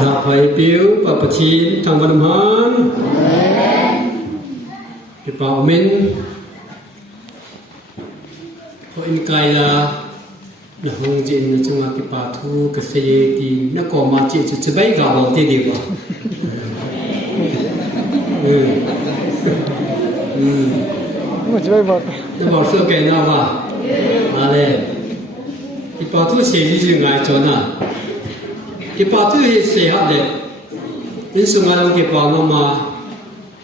Rapai piu papachin thang banman. Pipa amin. Ko in kaya na hong jin na chunga pipa thu kasi ti na ko ma chi chu bai ga ba ti di ba. Mo chubai ba. Na ba so ke na ba. Ale. Pipa thu se ji ji ngai cho na. Pipa thu he se ha de. In su ngai long pipa no ma.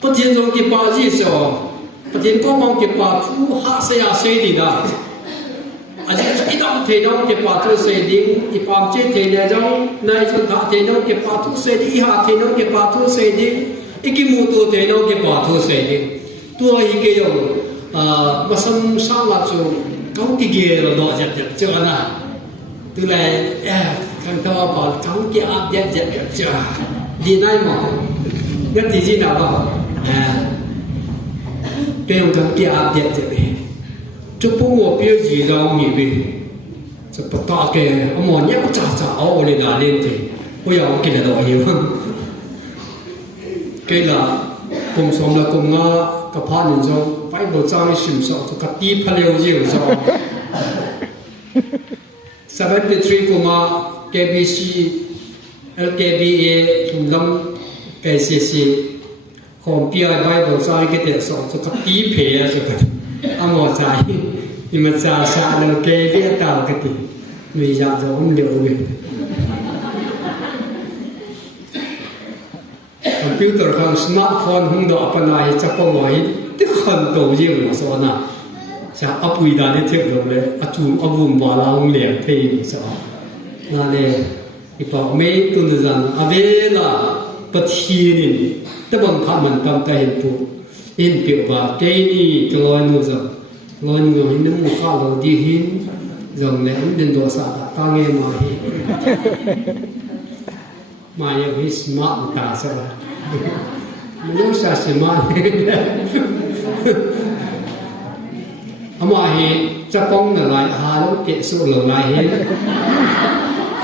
Bất thiên trong cái ba gì sao? Bất thiên có mong cái ba thu hạ se à se đi da. À chứ ít ông thấy trong cái ba thu se đi, cái ba chết thấy nhà trong này chúng ta thấy trong cái ba thu se đi, hạ thấy trong cái ba thu se đi, cái mù tu thấy trong cái ba thu se đi. Tua ý cái dòng mà xong sang là chú câu cái gì rồi đó giật giật chưa na. Từ này thằng tao bảo câu cái áp giật giật giật chưa. Đi này mà nhất thì gì nào không? Đây là cái kia áp điện thế này. Chú bố ngồi biểu gì đâu nghỉ về. Chú bắt ta cái ông mòn nhắc chả chả áo lên là lên thì bây giờ cái là đồ hiểu không? Cái là cùng sống là cùng ngã cái phá nhân trong phải bộ trang sinh sống cho cái tí phá liêu gì rồi. 73 của mà KBC LKBA cùng lâm KCC còn bia bay đầu sai cái tiền sổ cho các tí phê cho các ông mò trái nhưng mà xa xa là kê biết tao cái gì vì giờ giống liệu việc computer không smartphone không độ phần này chắc có nói tức phần tổ gì mà sao nào chả áp quy đa để thiết được đấy áp chùm áp vùng vào là ông liền thì sao là này thì bảo mấy tuần rằng à về là bất thiên tất bằng thằng mình tâm tay hiện phụ hiện biểu và cái này cho anh nuôi rồi người nó một khá là đi hin rồi này ông đến đồ xã đã ta nghe mà nhiều cái smart cả sao mà những sao smart mà hiện chắc bông là lại hà lúc kệ số là lại hết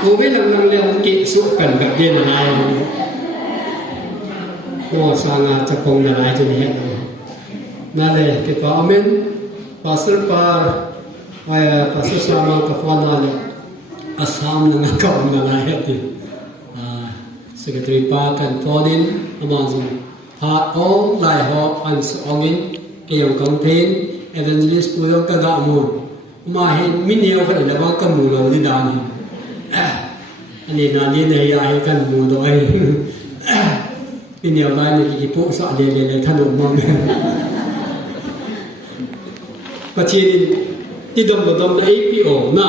cô biết năng liệu kệ số cần gặp viên là ai cô sang là chắc bông là lại cho hết nè đây cái có amen pastor pa ay pastor sama kapwa na Assam na ngakaw na lahat Secretary pa kan Fordin amazing ha all lai ho an songin kayong campaign evangelist po yung kagamun umahin minyaw ka na bang kamulaw ni Dani ani nani na hiyahe kan mundo ay minyaw lai nakikipo sa alele tanong mong Pachin tidam badam na APO na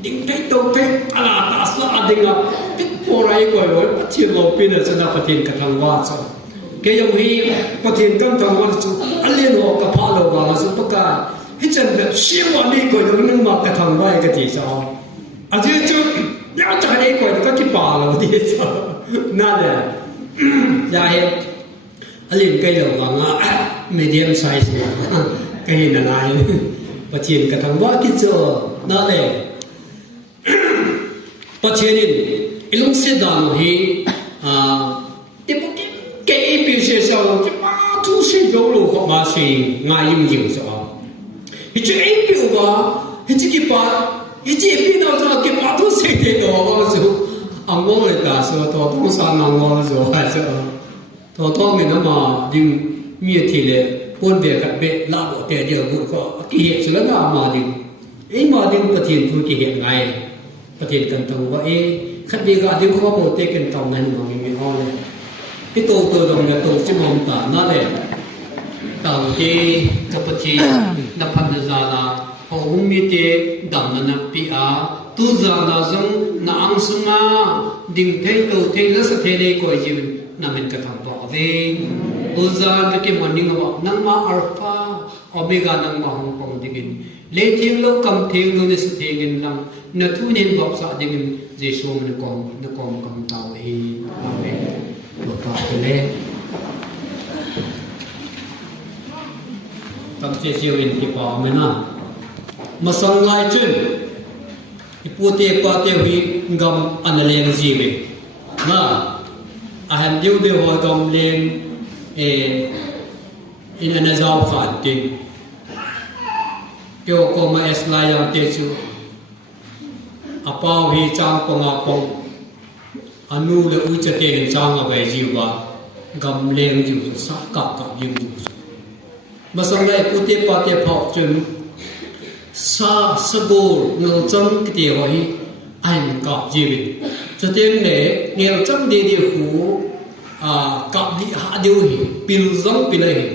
ding tay to tay ala taas na adinga tik poray ko yo pachin lo pina sa na patin katangwa sa kayong hi patin kan tangwa sa alien ho kapalo ba sa pagka hichan na siwa ni ko yo nang makatangwa ka ti sa aje chu ya cha ni ko ka ki pa lo ti sa na le ya he alien kay lo nga medium size na cái này là và tiền cả thằng vợ kia cho đó là và tiền in lúc xưa đó thì tiếp cái biểu hiện sau cái ba thu sinh dấu lục họ mà sinh ngay im nhiều sao thì chứ em biểu và thì chỉ cái ba thì chỉ biết đâu cho cái ba thu sinh thì đó mà rồi ông ngô người ta sao đó không sao nào ngô rồi hay sao đó mình nó mà đi miệt thì là quân về các bên làm bộ tiền điều vụ có kỳ hiện sự lớn nào mà đi mà đi có tiền thôi kỳ hiện ngày có tiền cần tông vậy khách đi gặp đi khó bộ tiền cần tông này mà mình ho này cái tô đồng là tô chứ mong tả nó này tàu đi cho bác sĩ đập phần ra là họ uống mi tê đầm là nạp pi à tu ra là giống na ăn sung à đình thấy tô thấy rất là thế này coi gì na mình cần thằng bỏ về Uza cái món những ngọc nang ma alpha omega nang ma hong kong digin le thieng lo kam thieng lo ne su thieng lang na thu nen bok sa digin jesu na kom kam tao hi amen lo ka le tam che chiu in ki pa me na ma sang lai chen ki pu te pa te hi ngam an le ji ve mà anh yêu điều hòa công lên in anh giao phản tình kêu cô mà esla yang tê chú bao hi trang công a công anu le u cha te trang a về jiu ba gam leng jiu sa ka jiu mà sang đây cô tiếp pa tiếp học chân sa sabor ngầu chân cái điều ấy anh gặp jiu cho nên để nghèo chân đi đi phú gặp đi hạ điều hi pil giống pil ấy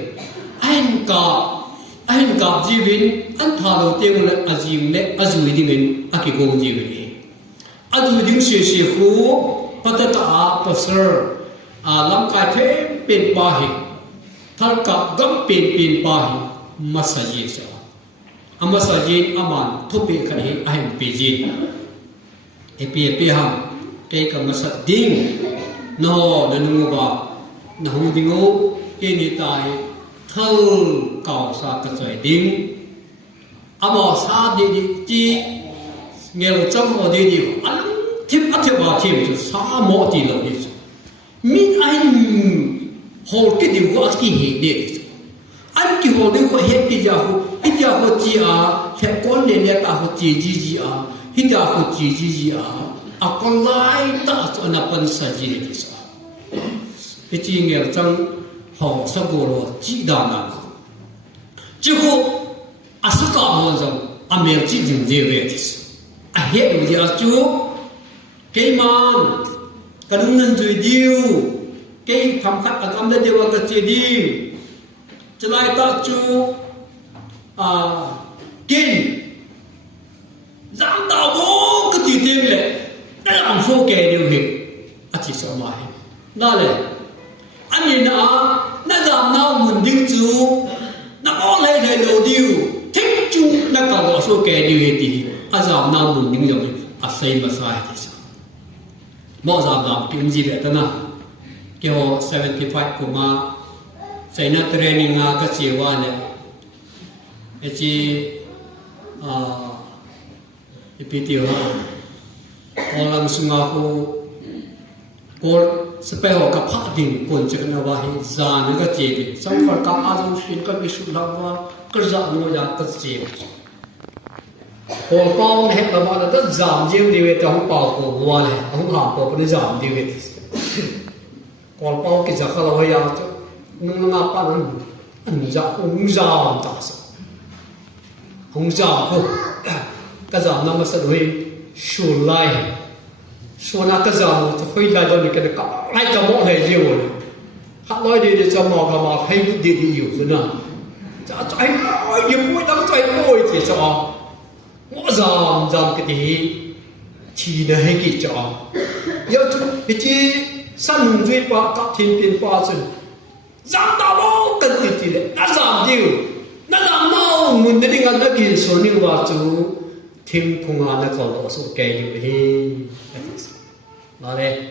anh gặp jiu anh thà đầu tiên là aziu đi mình aki gong jiu đi aziu đi xe phú patata passer lam kai thế pin ba hi thal ka gam pin ba hi masaji sa amasaji aman thupi kha hi ahem piji epi ham pe ka masat ding no nanu ba na hu dingo ke ni tai thal kaw sa ka choi ding amo sa di chi nghèo trong ở đây thì ăn thêm ăn thêm vào thêm cho sa mỏ thì là như min anh hồ cái điều của cái hệ đấy anh cái hồ đấy của hệ cái giờ hồ chi hệ con này là ta hồ chi hiện giờ hồ chi con lại ta cho nó phân sa gì đấy sao cái chi nghèo trong hồ sa bồ lo chỉ đào nào chứ hồ sao cả hồ trong mình chỉ dùng gì vậy hết rồi chú cái man cái đúng nên chơi điêu cái thầm khắc ở âm lên điêu cái chơi điêu cho lại ta chú kinh giảm tạo bố cái gì thêm lệ đã làm phô kè điều hiệp chỉ sợ mãi đó là anh nhìn nó giảm nào mình đứng chú nó có lấy lời đầu điêu thích chú nó còn có phô kè điều hiệp thì giảm nào mình đứng rồi xây mà sai thì sao mỗi giảm nào kiếm gì vậy đó nào kêu 75 của mà xây na training cái gì vậy này cái gì cái điều orang sungaku kol sepeho kapak ding pun cakap nawahi zan cái gì sampai kau azam shin kau isu lawa kerja noya kerja kol kau ni hep lama dah zam jeng di wet orang pau ko buat le orang ham ko pun zam di wet kol pau kita kalau ya nung apa nung zam tak sa nung zam ko cái zam nama sedoi sulai suna cái dòng thì hơi là do những cái cọ lại cho mọi người nhiều rồi họ nói đi cho mò cả mò hay đi hiểu rồi nè cho anh nói nhiều mũi đắng cho anh môi thì cho mỗi dòng cái gì chỉ là hay kỳ cho yêu thì chỉ săn duy qua các thiên tiên qua rồi giảm tao bao cần thì đã giảm nhiều đã giảm mau mình đi ngăn nó kiên số như vào chú thêm không ăn nó còn số cây như thế đó đây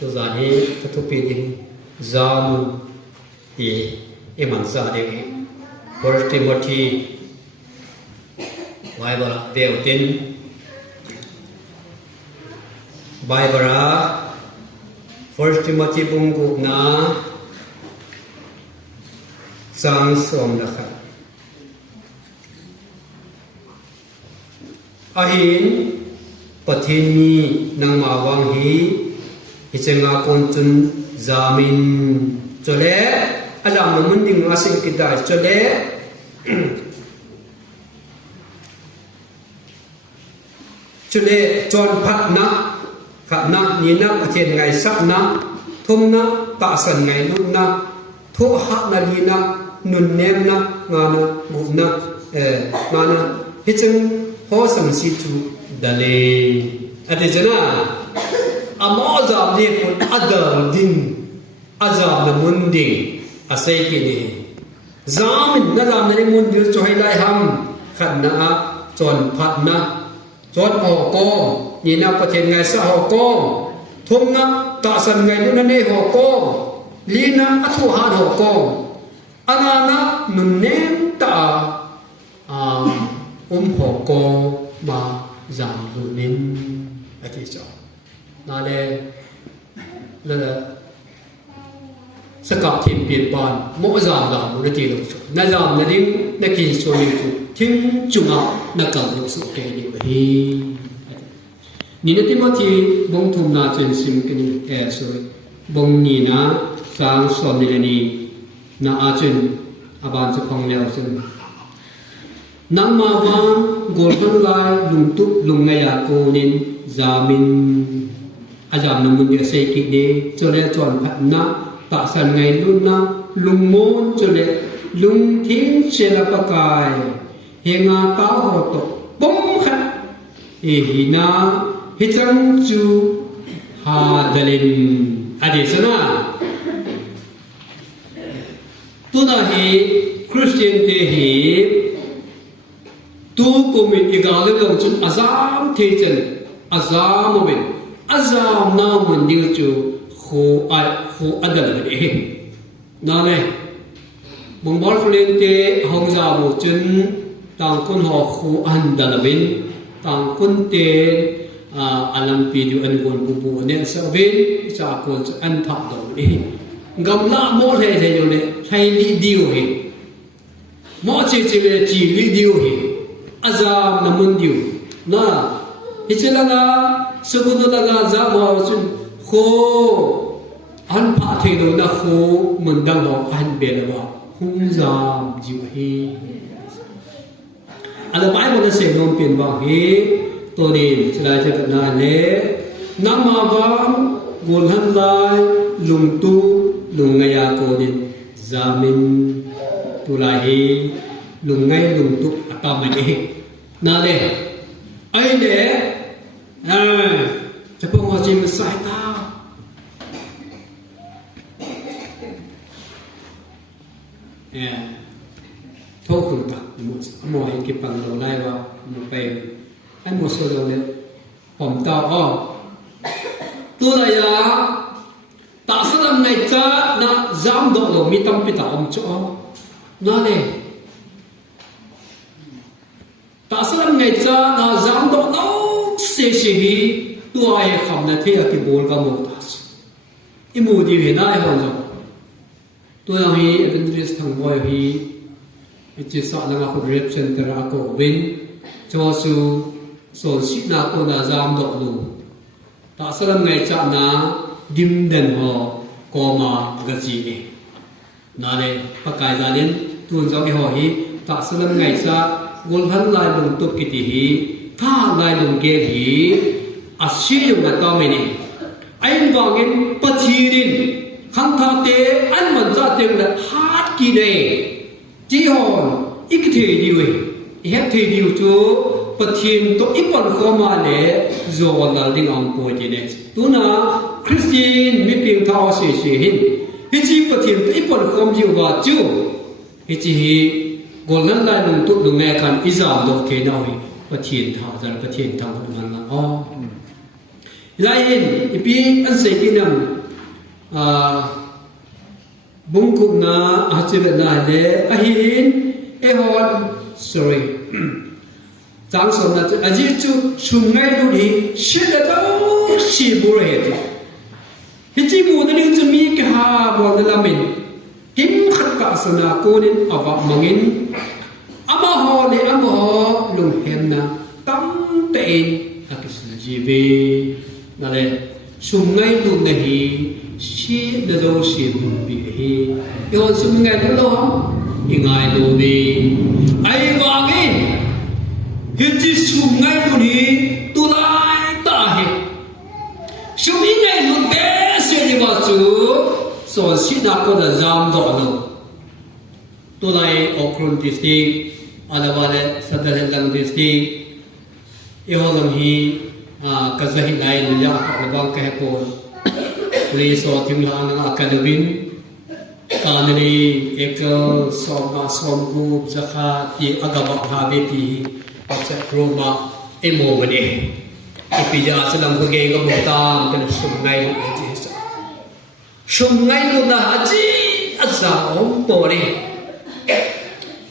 tôi giả đi tôi thúc đi giảm thì em ăn ra đi First Timothy Bible đều tin Bible First Timothy bung gục na sang som đặc ahin pathini nang mawang hi ichenga konchun zamin chole alam namun ding asing kita chole chole chon phat na kha na ni na pathen ngai sak na thum na ta san ngai lu na tho ha na li na nun nem na nga na bu na nga na hicheng ho sam si tu dale ate jana amo azam ne pun adar din azam na munding asai ke ni zam na zam na mun dir choi lai ham khan na chon phat na chon ho ko ni na pathen ngai sa ho ko thum na ta san ngai nu na ne ho ko li na athu han ho ko ana na nun nem ta ho ko ma giảm dụ nên là chỉ cho nó đây สกัดทีมเปลี่ยนปานโมจามดามุนตีลงสุนั่นจามนั่นเองนักกินโซลิฟุทิ้งจุงอ่ะนักการลงสุเกนี่วะฮีนี่นั่นที่ว่าที่บงทุมนาเจนซิมกันสวยบงนี่นะสางสอนนี่นี่นาอาจนอาบานจะพองแนวซึ่งนังมาวันกอลตันไลลุงตุลุงเงียโกนินจามินอาจารย์นมุนเยเซกิเดจเลจอนพัฒนาตาสันไงลุนนะลุงโมนจเลลุงทิ้งเชลปะกายเฮงาตาหอตปุ้มขัดเอหินาฮิจังจูฮาเดลินอดีสนะตัวนั้นเฮคริสเตียนเตเฮตัวกุมิอีกาเลลงจุนอาซามเทเจนอาซามเวนอาซามนามันดิวจูโคอัดดัลเองนั่นเองบางบอลฟลินเตฮองซามูจุนต่างคนหอโคอันดัลเวนต่างคนเตอาลัมปีดูอันวนบุบุเนี่ยสเวนจากคนอันทับดอกเองกำลังโมเทเทอยู่เนี่ยไทยลีดิวเองโมเชจิเวจีลีดิวเองอาซามน้ำมันดิวนะฮิจลังอาสกุลลังอาซาบอจุนโคอันพาเทโนนะโคมันดังบอกอันเบลว่าหุ่นซามจิวเฮอันละไปมันจะเสนองเปลี่ยนว่าเฮตัวนี้จะได้จะกันได้เลยน้ำมาฟังกุลหันไลลุงตูลุงเงียโกดินจามินตุลาเฮลุงไงลุงตุอัตตามันเองนั่นเลยไอ้เนี่ยจะพงว่าจิมสายตาทุกคนตัดหมอให้กิปังเราได้ว่ามันไปให้หมดส่วนเราเนี่ยผมตาอ้อตัวไหนอะตาสลัมในจ้านะจามดอกเรามีตั้งปิดตาอมจ้อนั่นเองตาสลัมในจ้านะจามดอกเราเสียชีวิตตัวไอ้คำนั้นที่อยากจะบอกกับหมดอิมูดีเห็นได้เหรอตัวเราฮีเอเวนจิสทั้งหมดฮีจิตสักนักขุดเรียบเซนเตอร์อาโกวินจอสูสอนสินาโกนาจามดอกลูตาสลัมไงจ้านะดิมเดนหอกมากจีเอนั่นเลยปากกายจานินตัวเจ้าไอ้หอฮีตาสลัมไงจ้ากอลหันไลลงตุกิติฮีท่าไลลงเกฮีอาชีพอยู่กับตัวมันเองไอ้บางเงินปะชีรินขันท่าเตอันมันจะเต็มเลยฮาร์ดกีเดจีฮอนอีกทีเดียวเฮ็ดทีเดียวจูปะทีมตัวอีปันเข้ามาเลยโจวันนั้นดิ้งอังปูจีเนสตัวน่ะคริสเตียนมีเพียงเท่าเสียหินฮิจิปะทีมตัวอีปันเข้ามาอยู่ว่าจูฮิจิกอลนั้นได้ลงตุลงแม่กันอิจามดอกเทนเอาปะทีมท่าจะปะทีมทางคนนั้นละอ๋อไล่เห็นอีปีอันเสกินังบุ้งกุมนาอาจจะนาเลอหินเอฮอน sorry จังสมนาจะอาจิจูชุมไงดูดีเชื่อจะชีบุเรตฮิจิมูนันจะมีกหาบอลละมินกิมขัดกะสนาโกนินอวะมังินอามาฮอเนอามาฮอลุงเห็นนะตั้งเตนอากิสจีเวนั่นแหละชุมไงดูนะฮีชีเดโลชีบุบีฮีย้อนชุมไงดูโลหะยังไงดูบีไอ้วางเองฮิจิชุมไงดูนี่ตุลายตาเหชุมไงดูเบสเยบาจูสอนสินาโกดจามดอกนตุลายออกครุนดิสติอาลาวาเลสัตย์ลังดิสติเอวลังฮีกษัตริย์ไล่ลุยาขับบังแก่ปนรีสอร์ททิมลานังอาคาเดวินตานนีเอกสอมาสอมกูจักรที่อากาบฮาเวทีปัจจัยโรมาเอโมวันเออีพิจารณาสลัมกุเกย์ก็บอกตามเป็นชุมไงลุอาจิสชุมไงลุนะอาจิอาซาอมปอรี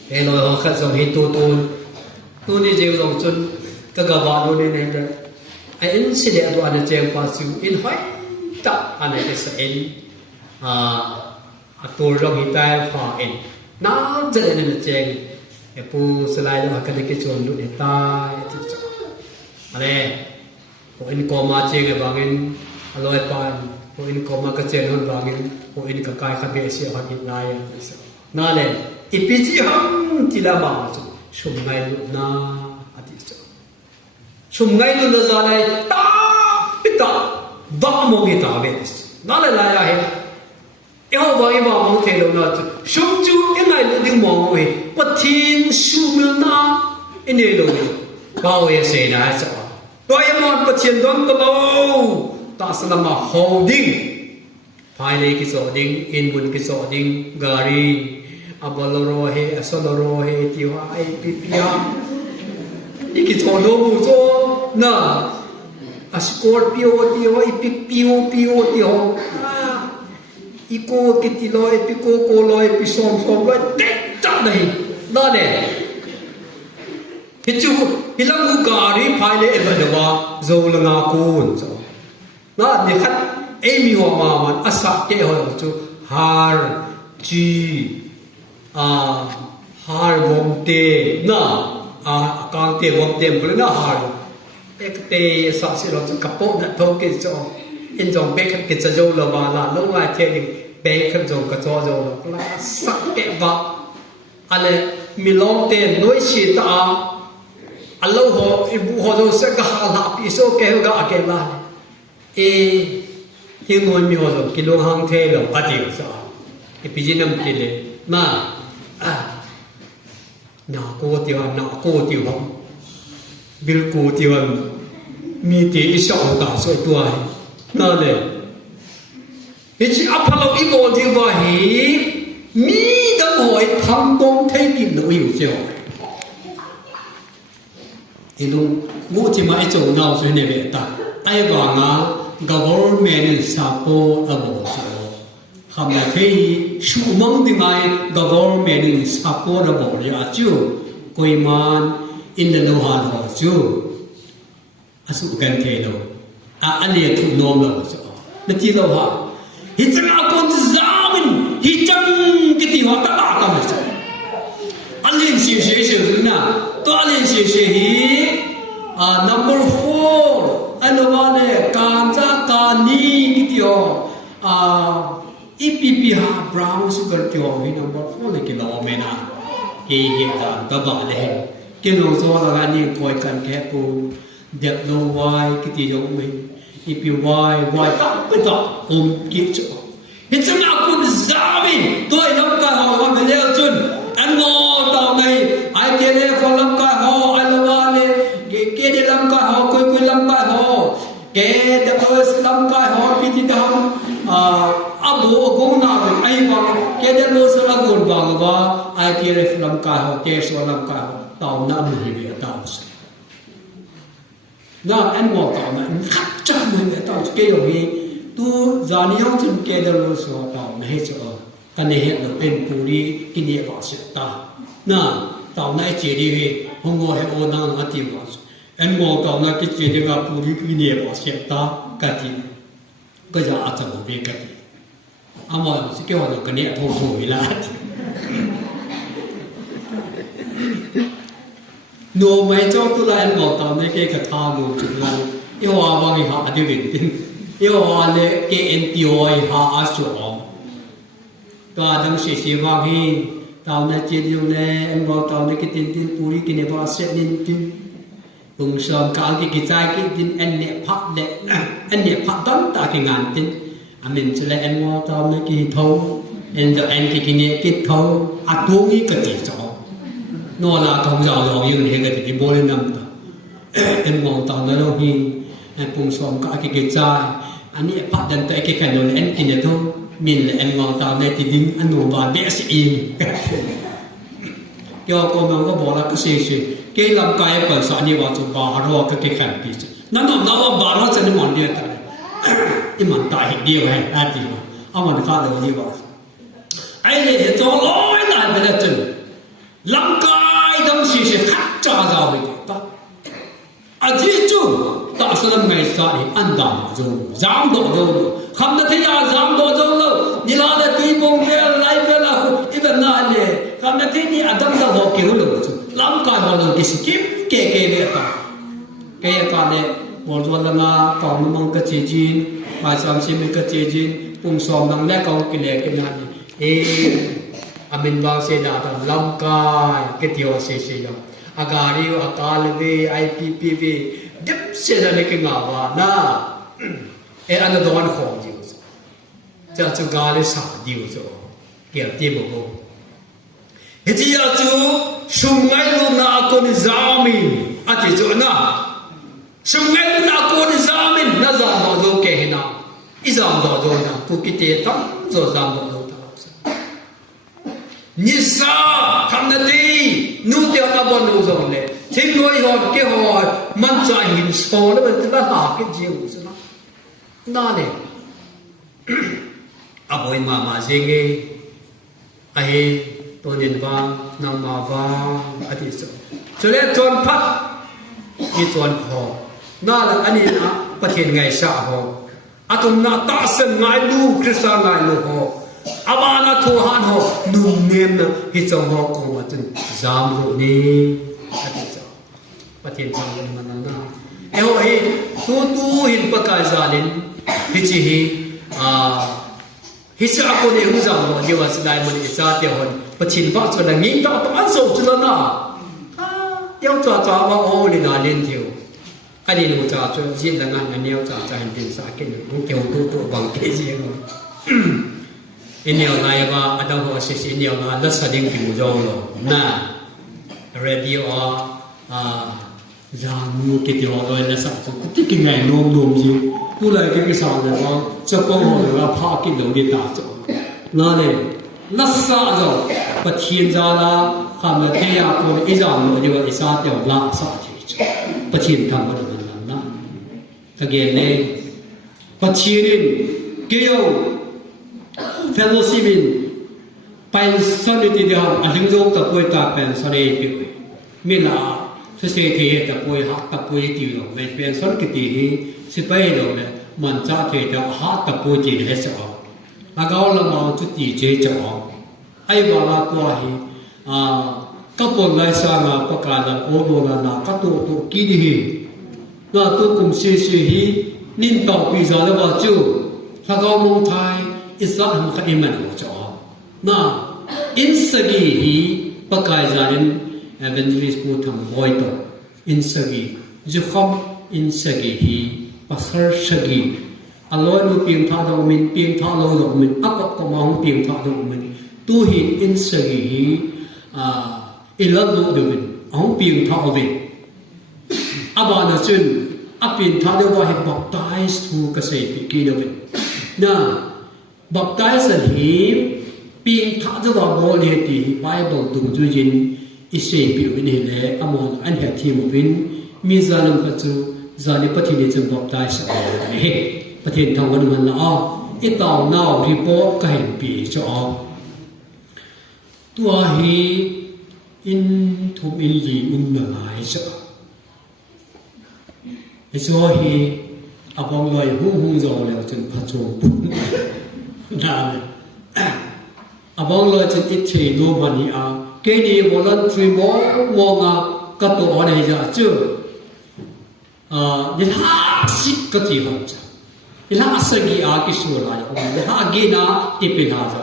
เฮโลฮขัดสมหิตุตุนี่เจ้าลงจนกะกะบาลุนี่เนี่ยไอ้อินสิเดตัวอันเจ้าปัสอยู่อินไฮต ta ane esa en atur rong hitai fa en na jale ne cheng e pu selai lo ka de ke chon lu ne tai ti cha ane ko en ko ma cheng e bangin aloi pan ko en ko ma ka chen hon bangin ko en ka kai kha be sia ha ni lai esa na le ipi chi ham ti la ma chu shum ngai lu na ati cha shum ngai lu na za lai ta pita da mo ge ta be na le la ya he yêu vợ yêu vợ không thể đâu nào sống chú những ngày lúc đi mong người bất thiên su mil na anh ấy đâu bao giờ sẽ là sao rồi em nói bất thiên đó có bao ta sẽ làm mà holding phải lấy cái số đinh in buồn cái số đinh gari abaloro he asoloro he tiwa ai pipia cái số đó mua cho na Scorpio tiwa ipipio tiwa iko kiti loi piko ko loi pisom loi tek tak dai da de hichu hilang gari phai le eba dewa zo langa ko so na ni khat emi wa ma man asa ke ho chu har ji har wom te na kang te wom te bul na har ek te sa si lo chu kapo na thok ke cho in dòng bé khăn kịch dâu là bà là lâu ngày thế thì bé khăn dòng cả cho dâu là sắc kẹt vợ anh ấy mi long tiền nói chuyện ta anh lâu họ dâu sẽ cả là bị số kéo cả cái là hiện ngồi mi họ dâu cái lông hang thế là bắt đầu sao cái bây giờ năm tiền này mà nào cô tiêu không bil cô tiêu mi tiền sợ cả số tuổi na le hichi apalo imo di wa hi mi da boy tham bong thai kim no yu jo ilung mu ti mai chou nao sui ne be ta ai wa nga government sapo abo so kham la thei shu mong di mai government sapo abo ya chu koi man in the no han ho chu asu kan the no anh ấy thu nom đâu chứ, nó chỉ đâu hả? Hít chân áo con giá mình, hít chân cái gì họ tất cả các mình. Anh lên xìa thứ nào? Tôi anh lên xìa hí, number 4, anh nói này, can cha can ni cái điều, IPP ha brown sugar điều hí number 4 này cái lò mẹ na, cái hiện tại các bạn này, cái lò cho là anh ấy coi cần cái phụ. Đẹp lâu hoài cái gì giống mình if you hoài tắt cái tóc ôm kiếp chỗ hiện giờ nào cũng giá mình tôi lắm cả họ mà phải leo chân anh ngồi tàu này ai kia đây phải lắm cả họ anh lo này kia đây lắm cả họ quên lắm cả họ kia đây ơi lắm cả họ cái gì đó bố cũng nào vậy ai vào kia đây lo sẽ là buồn vào và ai kia đây lắm cả họ kia sẽ lắm cả họ tàu năm thì bị tàu na anh ngồi tàu này khát chân người tàu kia rồi tu giờ này ông chân kia đâu lo số tàu này hết rồi cái này hiện được bên phụ đi kinh nghiệm bảo sẽ ta na tàu này chỉ đi không ngồi hay ôn năng ở tiêu bảo anh ngồi tàu này cái chỉ đi gặp phụ đi kinh nghiệm bảo sẽ ta cái gì cái giờ ở trong bên cái gì anh mà sẽ kêu là cái này thổi thổi là nô mấy cho tôi lại ngồi tàu này cái thao ngồi chụp lại yêu hoa bằng cái hạ điều kiện yêu hoa này cái NTOI hạ xuống tòa đăng sĩ vang hi tàu này chỉ điều này em vào tàu này cái tin puri cái này vào sẽ nên tin cùng sớm cả cái trái cái tin anh nẹp phát tấn ta cái ngàn tin mình sẽ lại em vào tàu này cái thâu anh cái này cái thâu tuông cái gì đó nó là thông giàu giàu như thế cái bố lên năm em mong tao nói đâu hi em cùng xóm cả cái trai anh ấy phát đến tới cái khả năng em kinh nghiệm thôi mình là em mong tao này thì dính anh nổ vào bé sẽ im cho cô mang có bỏ là cái gì cái làm cái phần sản như vào trong bà rồi cái khả năng gì nó bà nó sẽ nó mòn đi tại nhưng mà tại hiện điều hay là gì mà ông mà phát được như vậy ai để cho lỗi lại bây giờ chừng lắm cái đông sĩ sẽ khắc trả ra với ta à chỉ chung ta sẽ làm ngày sau thì ăn đảm rồi dám độ rồi คำนั้นที่ยาจำตัวจงแล้วนี่ละเลยตีปงเวลไล่เวลาอีแบบนั้นเลยคำนั้นที่นี่อดัมจะบอกเกี่ยวเลยลำกายบอกเลยกิสกิมเก๋ๆเลยต่อเก๋ๆกันเลยบอกว่าละนะกองมันก็เจจินมาจำชิมก็เจจินปุ่มสองนั่งแรกกองกิเลสกันนั่นอามินบางเสดาตลำกายกิเทียวเสียๆอากาศอากาศเวไอพีเวดิบเสียเลยกันงาวานะอันนั้นโดนของอยู่จะจุกาเลยสาดิวจ้ะเกี่ยวกับบุกเฮจิยาจูสุ่มไงลูกนาคนจามินอาทิจูนะสุ่มไงลูกนาคนจามินน่าจะมาดูเกหินะอิจามดูดูนะทุกที่ตั้งจะจามดูดูทั้งหมดนิสาทำนาทีนู่นเดียวกับวันนู้นส่งเลยทิ้งไว้ก่อนเกี่ยวกับมันจะหินโซ่แล้วมันจะหากินจิวสินะนั่นเองอาบุยมาเซงเกไอตัวนินบางนางมาบางอธิษฐ์จะเล่นจวนพัดมีจวนพอนั่นแหละอันนี้นะประเทศไงชาพออาตุนนาตาเซนไงลูคริสต์ไงลูกพออาบานาทูฮันพอนุ่มเนียมนะฮิจงพอกงมาจนจามรูนี้อธิษฐ์ประเทศทางมันนั่นนะเอ้เฮ้ตูหินปะกายจานินฮิจิฮีฮิสอาคนเองจังว่าเดี๋ยวสิ่งใดมันอิจฉาเดี๋ยวคนปะชินฟ้าส่วนนั้นยิ่งต่อต้องอันสูงจุลนะเดี๋ยวจ่าว่าโอ้ลีน่าเล่นเที่ยวอันนี้หนูจ่าช่วยยิ่งละงานอันนี้จ่าเห็นเป็นสากินหนูเกี่ยวตัวบางเกจิเองอินเดียนายว่าอันนั้นเขาเสียอินเดียนาลักษณะดิ่งผิวจงหรอนะเรดิโอจามูกิติโอเลยนะสักจุดที่กินไงนมจิดูเลยก็ไม่สาวเลยว่าจะป้องกันว่าพากินตรงนี้ตาจนั่นเลยลักษณะจะปะเทียนจาระคำนั้นที่อยากคนอิจฉาโนดีว่าอิจฉาเดียวลักษณะที่จะปะเทียนทำอะไรนั่นนะถ้าเกิดเนี่ยปะเทียนเกี่ยวเฟลโลซิบินไปสนิทเดียวอันถึงโยกกับป่วยตาเป็นสนิทเดียวมีน่ะเสียทีกับป่วยหักกับป่วยตีหลงไม่เป็นสนิทที่สิไปหลงเนี่ยมันจะเทียบหักกับป่วยจีนให้สอบแล้วก็เรามาจุดที่เจจะออกไอ้บาราตัวฮีก็ปนไล่สร้างประกาศโอโดนานาก็ตัวกินฮีน่าตัวกลุ่มเสียฮีนินต่อปีศาจว่าจู่ถ้าเขามองไทยอิสระมันก็เอ็มมันหัวจ่อน่าอินสกีฮีประกาศจารินเอเวนเจลิสพูดทำบ่อยต่ออินสกีจุขมอินสกีฮีปัสสกีอร่อยนูเพียงท่าดอกมินเพียงท่าเราดอกมินอักก็มองเพียงท่าดอกมินตัวฮีอินสกีฮีอิลัดลูดมินเอาเพียงท่าเอาเองอาบานาจุนอาเพียงท่าเดียวว่าให้บัพไตส์ทูกษัตริย์กี่ดอกมินน่าบัพไตส์ฮีเพียงท่าเดียวว่าโมเลตีไบเบิลตุงจุจินอิเซปิวินเฮเลอามอนอันเฮทีมวินมีซาลุมพัจูซาลิปทินิจึงบัพไตส์อะไรเฮประเทศทางวันมันละอ้ออีตาวน่าวรีโปก็เห็นปีจะออกตัวฮีอินทุบอินลีอุนละลายจะไอ้ชัวฮีอาบองลอยหุ่งจอแล้วจนพัดโจปุ่นนั่นอาบองลอยจนอิทธิโนมันนี่เกณีวอลันทรีมองกับตัวอะไรจะเจอนี่ฮะสิกติหันจ้ะนี่ละอาศัยอาคิสุราจะนี่ละอากีนาติปินาจะ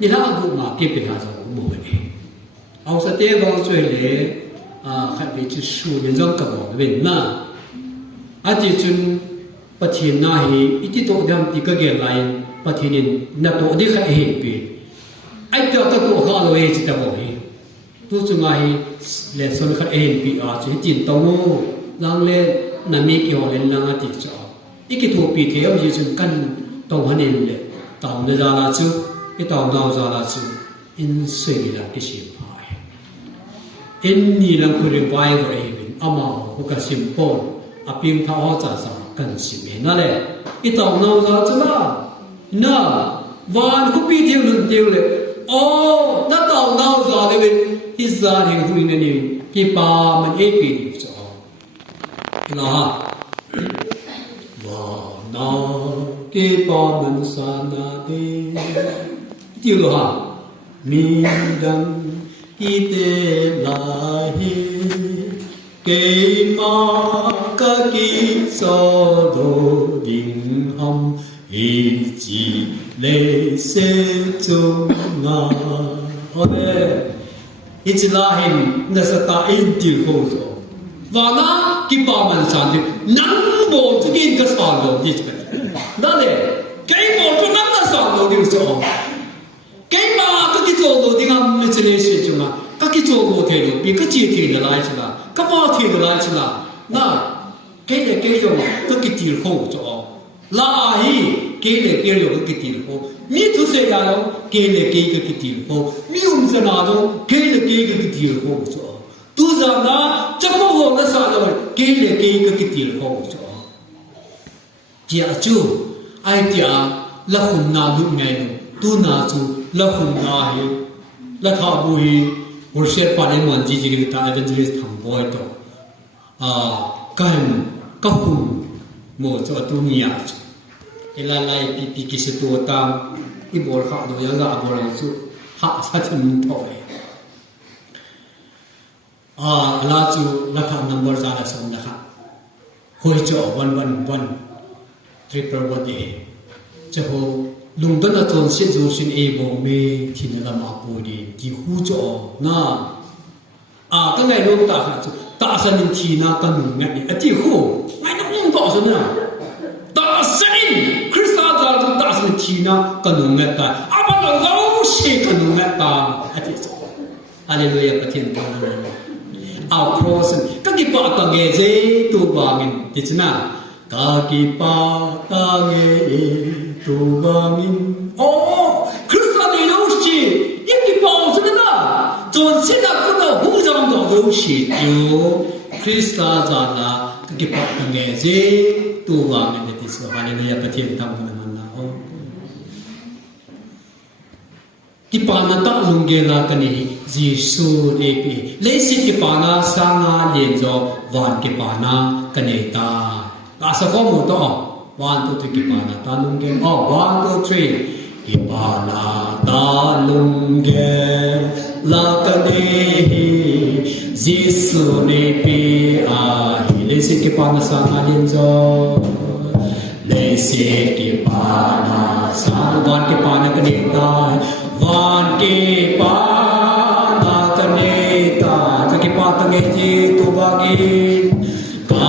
นี่ละอากุมาติปินาจะเนี่ยเอาสเตบองช่วยเลยขัดไปจุดสูงยังกับบอกเป็นน่ะอาทิตย์จุนปะเทียนน่าฮีอิติโตดำติกะเกลัยปะเทียนนับโตดิขัดเห็นปีไอ้เจ้าตัวข้าเราเองจิตบอกฮีตัวจุงไงเลสอนขัดเห็นปีจุดจินโตลังเลนามิกิโอเลนลังอาทิตย์จ้าอีกตัวปีเทียวยิ่งจนกันตรงหันเองเลยตองเดจาราจูอีตองดาวจาราจูอินเสียละกิชิพายอินนี่ลังคุริบายก็เองอามาหุกสิมปอนอาพิมท้าวจ่าสากันสิเมนั่นแหละอีตองดาวจาจูละน่ะวันคุปีเทียวนึงเทียวเลยโอ้นั่นตองดาวจาเลยเป็นฮิซาเฮงคุยนั่นเองที่ป่ามันเอปีนี่จ้านะเก pa man sana de tiêu lo ha mi dang ki te la hi ke ma ka ki so do ding ham i chi le se chung nga ode ich la hin na sa ta in til ko so và nó cái bảo mình sản thì nắng bộ cho cái sản đồ gì chứ đó là cái bộ cho nắng cái sản đồ điều số cái mà cái chỗ đồ thì ngắm mình sẽ lấy sự chúng là các cái chỗ đồ thì được vì cái chi thì là lại chứ là các bao thì là lại chứ là na cái này cái dùng cái tiền khô cho là hi cái này cái dùng cái tiền khô mi thu sẽ là đâu cái này cái tiền khô mi sẽ là đâu cái này cái tiền khô cho tu rằng là chắc có hồ nó sao rồi cái này cái tiền khô cho chia chú ai chia là không nào lúc này tu nào chú là không nào hi là thọ bùi hồ sơ bản em muốn gì cái ta evangelist thằng boy đó cái không một chỗ tu nhà cái là lại bị cái sự tu tam cái bộ họ đồ yang gạo bộ làm chú họ sát chân thôi là chú là thằng number ra là xong là hồi chỗ 111 triple one a cho hồ lùng đất là tròn xiết dù xin a bộ mê thì nó làm áp bộ đi thì khu chỗ na cái này luôn ta sang đến thì na căn lùng ngắt đi thì khu ngay nó không tỏ ra nữa ta sang đến Christ ra chúng ta sang đến thì na căn lùng ngắt ta bắt đầu gấu xì căn lùng ngắt ta thì Hallelujah cái thiên thang này ao person các cái bà ta nghe dễ tu bà mình thì chứ nào các cái bà ta nghe tu bà mình Christ đi đâu xí những cái bà cho nên là chọn xin là cái nào hú trong đó đâu xí yêu Christ ra là các cái bà ta nghe dễ tu bà mình thì chứ Hallelujah cái thiên thang này nào cái bà nó tạo lùng ghê là cái này Giêsu ép lấy xin cái bà nó sang na liền cho van cái bà nó cái này ta sao có một đó 1 2 3 cái bà nó ta lùng ghê 1 2 3 cái bà nó ta lùng ghê là cái này Giêsu ép lấy xin cái bà nó sang na liền cho lấy xin cái bà nó sang van cái bà nó cái này ta van ke pa na tane ta ke pa tange ji tu bagi ka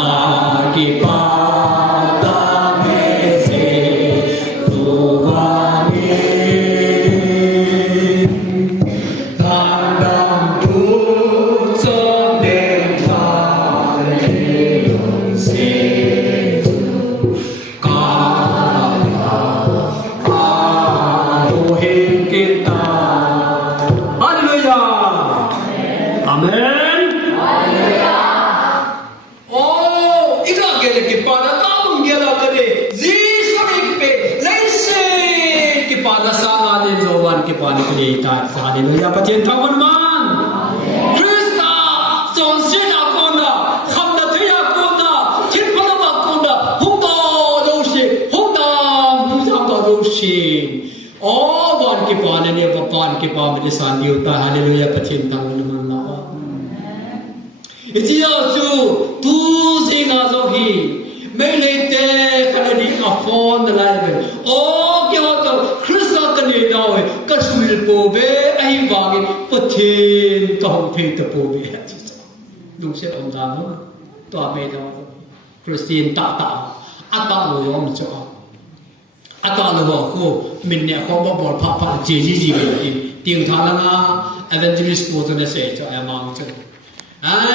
ke pa ta me se tu bagi ta dam tu cho den ta le dong se ka Hallelujah, Pak Thiên Thang Văn Man. Krista, chọn xin à con đã, khăm đã thấy à con đã, thiên phật à con đã, hung ta đâu xí, hung ta đâu xí. Van cái bà này và van cái bà mình san điều ta, Hallelujah, Pak Thiên Thang Văn Man là. Ý chú, tu gì na zo hi, mấy lời tê khả năng đi à phone là lại vậy. Cái họ đâu, Krista cái này đâu ấy, cái suy bồ bê ai vàng cái thiên cầu thiên tập bồ bê đúng sẽ ông ta nữa tòa mê đâu Christian tạ rồi ông cho tạ rồi cô mình nè có bỏ phá gì vậy tiếng thà là na evangelist bố tôi sẽ cho em mang cho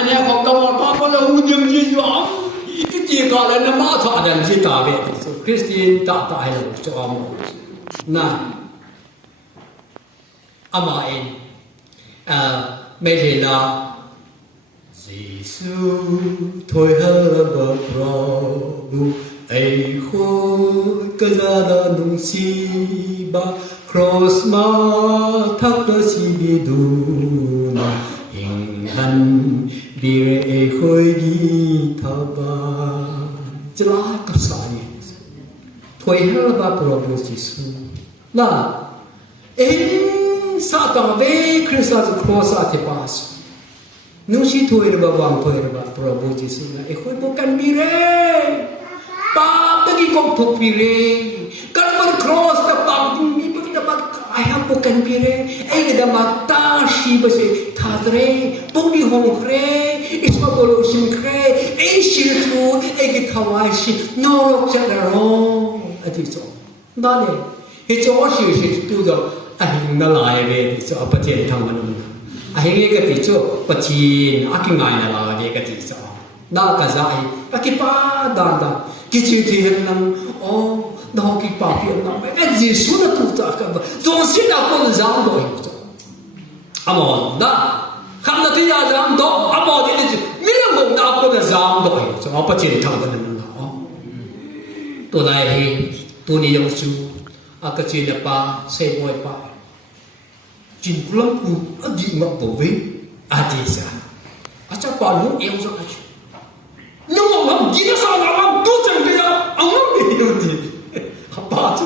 nè không có bỏ phá là hung dâm gì ông cái gì gọi là nó mã thọ đàn gì tạ vậy Christian tạ hay là cho ông nè Amen. Mấy thì là Giêsu thôi hơ bờ pro ai khô cái ra đó nung si ba cross ma thắc đó si bi du na hình hành bi re khôi đi thà ba chả có sao đi thôi hell ba problem Jesus na sa tang ve Christ cross at the pass nung si thôi ba wang thôi ba problem Jesus na khoi bo kan bi re pa ta ki kong thuk bi re kan par cross ta pa ni pa ta pa ai ha bo kan bi re ai ga da ma ta shi ba se tha re bo bi hong re is ma bo lo shin kre ai shi tu ai ki thawai shi no ro cha da ro a ti so da le he cho shi shi tu do a hin na lai ve ti so pa chen thang ma nu a hin ge ka ti cho pa chin a ki ngai na la ge ka ti so da ka za ai pa ki pa da da ki chi ti hen nam o da ki pa pi na me ji su na tu ta ka ba zo si na ko zang do hi so amo da kham na ti ya zang do amo di ni mi na mo na ko na zang do hi so pa chin thang da na na o to dai hi tu ni yong su a ka chi na pa se boy pa chin kulam ku a di ma bo ve a di sa a cha pa lu em so a chi no mo di na sa na ma du chang ke ya ang mo ni yo di a pa cho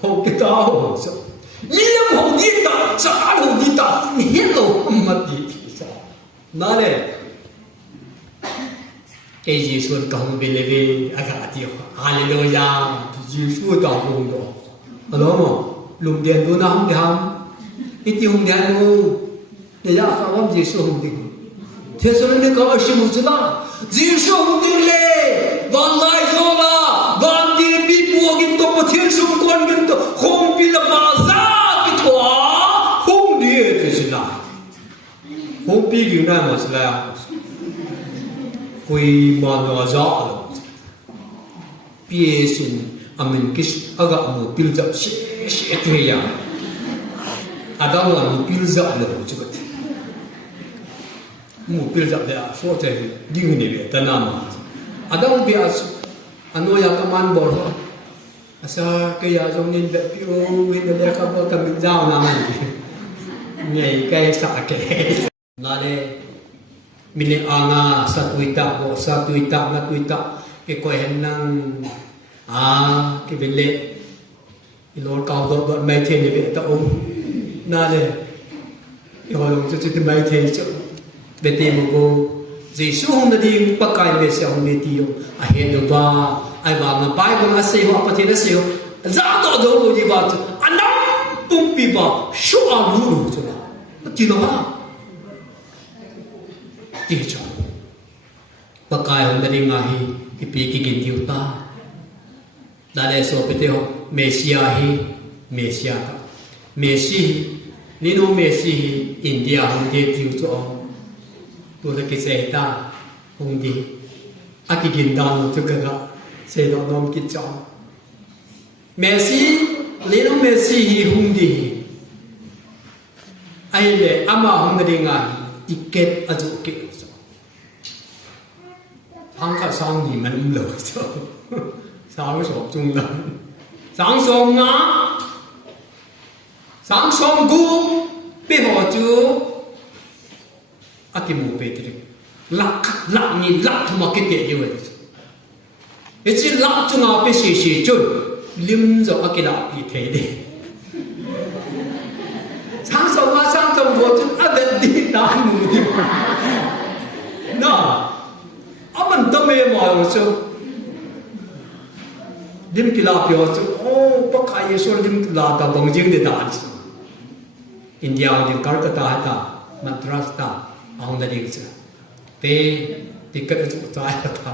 ho ke ta ho so ni na ho di ta sa a ho di ta ni he lo ma di sa na le ke Jesu ka ho be le be a ka ti hallelujah Jesu ta ho do alo mo lum den du na hong de ham iti hong de no de ya ka wam Jesu hong de thế cho nên có sự một chút là Giêsu hùng đi lệ van lai zo la van đi bị buộc in to một thiên sung quân in to không bị là mà ra cái thỏa không đi thế chứ là không bị cái này mà là quỳ mà nó rõ rồi bia xin mình cái aga một biểu dập sẽ thế ya đó là một biểu dập rồi chứ vậy mu pil jap de so te ding ni be tanama adang bi as ano ya kaman bor asa ke ya jong nin be pi o win de ka ba ka min jao na man ngai kai sa ke na le mile anga sa tuita na tuita ke ko hen nang ke bele ilor ka do mai the ni be ta o na le yo lo chu chu mai the chu về tìm một cô Giêsu hôm nay đi bắt cái về sẽ hôm nay tiêu à hiện được ba ai bảo mà bài con ăn xíu hoặc là xíu giá đó đâu rồi gì vậy anh nắm bung bị bảo số ăn đủ rồi đó chỉ đó mà chỉ cho bắt cái hôm nay đi ngay thì bị cái kinh tiêu ta đã để số bị tiêu Messia hi Messia ta Messi Nino Messi India hôm nay tiêu cho tôi là cái xe ta không đi cái kinh đàn cho cái đó xe đó nó kỹ chọn Messi lấy nó Messi hi không đi ai lệ ama không đi ngay ticket ở chỗ kia thằng cả sang gì mà nó lỡ cho sao số trung lắm sáng sớm ngã sáng sớm gu bị họ chú cái mù bê thì lắc nhìn lắc thằng mà cái tiền như vậy, cái chỉ lắc cho ngao bê xì chơi lim rồi cái đạo bị thế đi, sáng sớm vô chứ ăn đi đá mù đi, nè, mình tâm mê mỏi rồi chứ, lim cái đạo biểu chứ, bác cái số lim là đạo bằng riêng để đá đi, India thì Calcutta ta, Madras ta ông đã đi chưa? Thế thì cái chỗ trái là ta,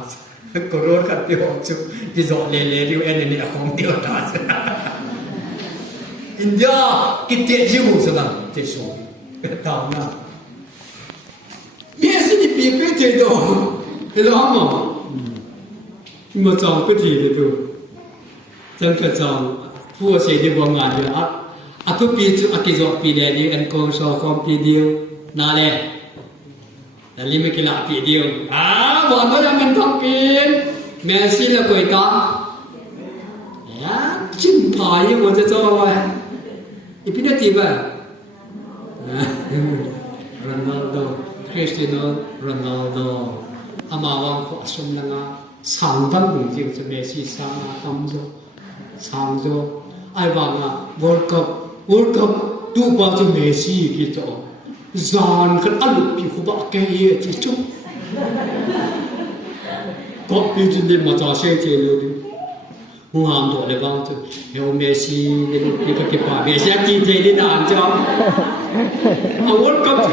có rồi cái tiêu chứ, đi dọn lề tiêu anh này không tiêu ta chứ. India cái tiền gì cũng sao thế số, cái tao na. Bây giờ thì bị cái chế độ, cái đó mà, mà chọn cái gì đấy thôi, chẳng cái chọn, phù sẽ đi vào ngàn rồi tôi biết chứ, cái dọn bị đè đi anh con so con bị điêu, na lẽ. Lalu mereka nak video, buat apa yang mentang pin, Messi lah kau itu, ya, cinta yang mau jatuh awal, itu dah tiba, Ronaldo, Cristiano Ronaldo, amawang ko asum na nga, sangban mungkin sa Messi sa kamzo, sang cho ai bảo là World Cup tu bao cho Messi kia cho giàn cái ăn được bị khu bạc cái gì chỉ chút có biểu trình để mà trả xe chơi luôn đi ngàm đồ để bao cho hiểu Messi để cái bà Messi kia thế đi đàn cho World Cup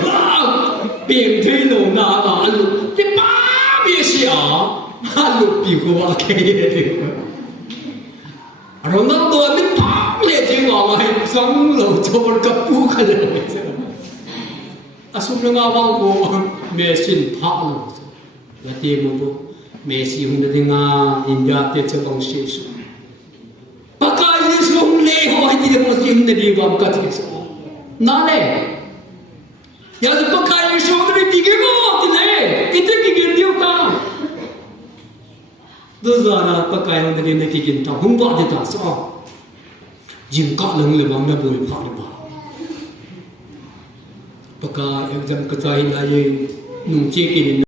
biển thế nổ nà là ăn được cái bà Messi ăn được bị khu bạc cái gì thì Ronaldo mình phá lệ chứ ngỏ mà hình giống lẩu cho một cặp bú khả lệ chứ Asum na nga bang ko Messi phá lẩu là tiền mà bố Messi không được nga India tiết cho bang sĩ số Baka Yesu không lệ hỏi thì được một chuyện này đi vào cả thế số Nà lệ Giờ thì baka Yesu không được đi cái ngõ thì lệ Cái thế cái kiến tiêu ca Đưa ra là bác cái ông này cái kiến tạo không bỏ thì ta sao dừng cọ lưng lưng bằng nó bùi phá đi bà bác cái em dân cái trái là gì nung chi kiến